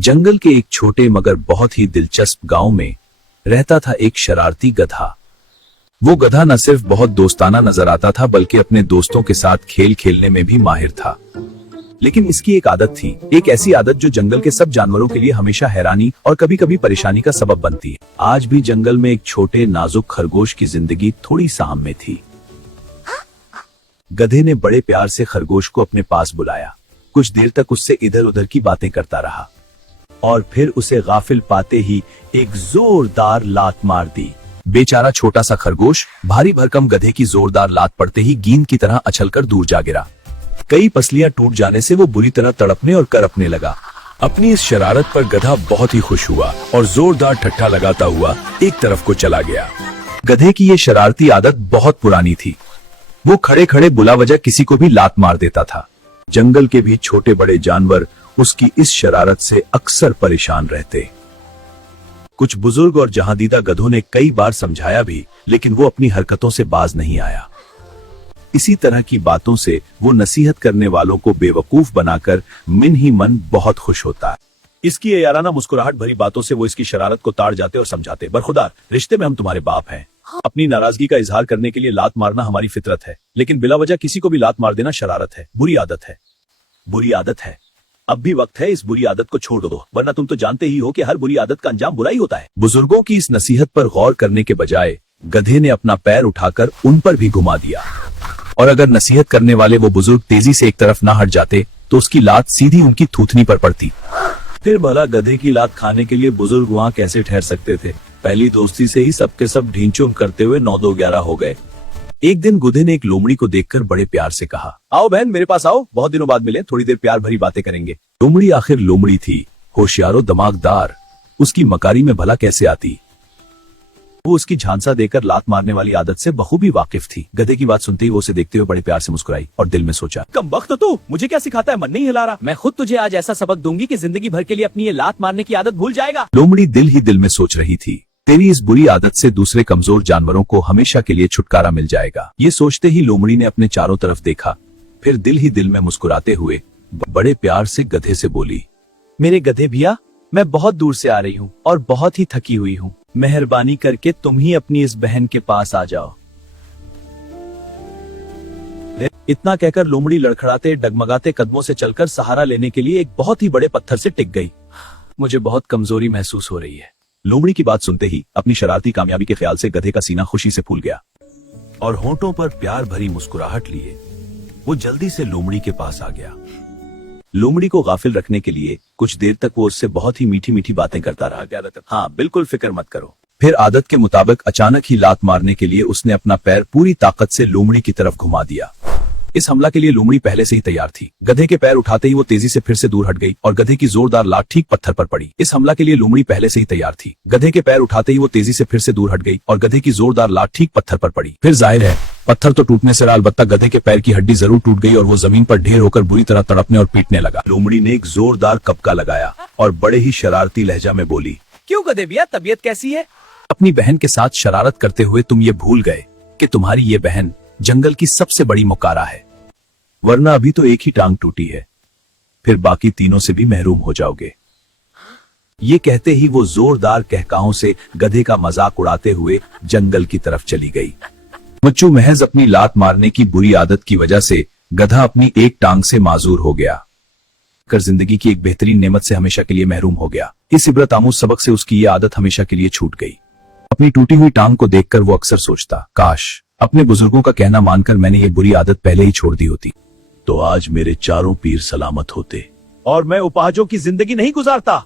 जंगल के एक छोटे मगर बहुत ही दिलचस्प गांव में रहता था एक शरारती गधा। वो गधा न सिर्फ बहुत दोस्ताना नजर आता था बल्कि अपने दोस्तों के साथ खेल खेलने में भी माहिर था। लेकिन इसकी एक आदत थी, एक ऐसी आदत जो जंगल के सब जानवरों के लिए हमेशा हैरानी और कभी कभी परेशानी का सबब बनती है। आज भी जंगल में एक छोटे नाजुक खरगोश की जिंदगी थोड़ी साम में थी। गधे ने बड़े प्यार से खरगोश को अपने पास बुलाया। कुछ देर तक उससे इधर उधर की बातें करता रहा और फिर उसे गाफिल पाते ही एक जोरदार लात मार दी। बेचारा छोटा सा खरगोश भारी भरकम गधे की जोरदार लात पड़ते ही गेंद की तरह अछलकर दूर जा गिरा। कई पसलियां टूट जाने से वो बुरी तरह तड़पने और करपने लगा। अपनी इस शरारत पर गधा बहुत ही खुश हुआ और जोरदार ठट्ठा लगाता हुआ एक तरफ को चला गया। गधे की ये शरारती आदत बहुत पुरानी थी। वो खड़े खड़े बुला वजह किसी को भी लात मार देता था। जंगल के भी छोटे बड़े जानवर उसकी इस शरारत से अक्सर परेशान रहते। कुछ बुजुर्ग और जहांदीदा गधों ने कई बार समझाया भी, लेकिन वो अपनी हरकतों से बाज नहीं आया। इसी तरह की बातों से वो नसीहत करने वालों को बेवकूफ बनाकर मन ही मन बहुत खुश होता है। इसकी ये याराना मुस्कुराहट भरी बातों से वो इसकी शरारत को ताड़ जाते और समझाते, बरखुदार, रिश्ते में हम तुम्हारे बाप हैं। अपनी नाराजगी का इजहार करने के लिए लात मारना हमारी फितरत है, लेकिन बिला वजह किसी को भी लात मार देना शरारत है, बुरी आदत है। बुरी आदत है। अब भी वक्त है इस बुरी आदत को छोड़ दो, वरना तुम तो जानते ही हो कि हर बुरी आदत का अंजाम बुरा ही होता है। बुजुर्गों की इस नसीहत पर गौर करने के बजाय गधे ने अपना पैर उठाकर उन पर भी घुमा दिया, और अगर नसीहत करने वाले वो बुजुर्ग तेजी से एक तरफ ना हट जाते तो उसकी लात सीधी उनकी थूथनी पर पड़ती। फिर भला गधे की लात खाने के लिए बुजुर्ग वहाँ कैसे ठहर सकते थे। पहली दोस्ती से ही सबके सब ढींचूम करते हुए 9-2-11 हो गए। एक दिन गधे ने एक लोमड़ी को देखकर बड़े प्यार से कहा, आओ बहन, मेरे पास आओ, बहुत दिनों बाद मिले, थोड़ी देर प्यार भरी बातें करेंगे। लोमड़ी आखिर लोमड़ी थी, होशियारो दिमागदार, उसकी मकारी में भला कैसे आती। वो उसकी झांसा देकर लात मारने वाली आदत से बखूबी वाकिफ थी। गधे की बात सुनते ही वो उसे देखते हुए बड़े प्यार से मुस्कुराई और दिल में सोचा, कमबख्त तू, मुझे क्या सिखाता है, मन नहीं हिला रहा। मैं खुद तुझे आज ऐसा सबक दूंगी कि जिंदगी भर के लिए अपनी ये लात मारने की आदत भूल जाएगा। लोमड़ी दिल ही दिल में सोच रही थी, तेरी इस बुरी आदत से दूसरे कमजोर जानवरों को हमेशा के लिए छुटकारा मिल जाएगा। ये सोचते ही लोमड़ी ने अपने चारों तरफ देखा, फिर दिल ही दिल में मुस्कुराते हुए बड़े प्यार से गधे से बोली, मेरे गधे भैया, मैं बहुत दूर से आ रही हूँ और बहुत ही थकी हुई हूँ। मेहरबानी करके तुम ही अपनी इस बहन के पास आ जाओ। इतना कहकर लोमड़ी लड़खड़ाते डगमगाते कदमों से चलकर सहारा लेने के लिए एक बहुत ही बड़े पत्थर से टिक गई। मुझे बहुत कमजोरी महसूस हो रही है। लोमड़ी की बात सुनते ही अपनी शरारती कामयाबी के ख्याल से गधे का सीना खुशी से फूल गया और होंठों पर प्यार भरी मुस्कुराहट लिए वो जल्दी से लोमड़ी के पास आ गया। लोमड़ी को गाफिल रखने के लिए कुछ देर तक वो उससे बहुत ही मीठी मीठी बातें करता रहा। हाँ, बिल्कुल फिक्र मत करो। फिर आदत के मुताबिक अचानक ही लात मारने के लिए उसने अपना पैर पूरी ताकत से लोमड़ी की तरफ घुमा दिया। इस हमला के लिए लोमड़ी पहले से ही तैयार थी। गधे के पैर उठाते ही वो तेजी से फिर से दूर हट गई और गधे की जोरदार लात ठीक पत्थर पर पड़ी। इस हमला के लिए लोमड़ी पहले से ही तैयार थी। गधे के पैर उठाते ही वो तेजी से फिर से दूर हट गई और गधे की जोरदार लात ठीक पत्थर पर पड़ी। फिर जाहिर है पत्थर तो टूटने से रहा, अलबत्ता गधे के पैर की हड्डी जरूर टूट गई और वो जमीन पर ढेर होकर बुरी तरह तड़पने और पीटने लगा। लोमड़ी ने एक जोरदार कपका लगाया और बड़े ही शरारती लहजा में बोली, क्यों गधे भैया, तबीयत कैसी है? अपनी बहन के साथ शरारत करते हुए तुम ये भूल गए कि तुम्हारी ये बहन जंगल की सबसे बड़ी मुकारा है, वरना अभी तो एक ही टांग टूटी है, फिर बाकी तीनों से भी महरूम हो जाओगे। ये कहते ही वो जोरदार कहकाओं से गधे का मजाक उड़ाते हुए जंगल की तरफ चली गई। मच्चू महज अपनी लात मारने की बुरी आदत की वजह से गधा अपनी एक टांग से माजूर हो गया, कर जिंदगी की एक बेहतरीन नेमत से हमेशा के लिए महरूम हो गया। इस इबरत आमूज सबक से उसकी ये आदत हमेशा के लिए छूट गई। अपनी टूटी हुई टांग को देखकर वो अक्सर सोचता, काश अपने बुजुर्गों का कहना मानकर मैंने ये बुरी आदत पहले ही छोड़ दी होती, तो आज मेरे चारों पीर सलामत होते और मैं उपाहजों की जिंदगी नहीं गुजारता।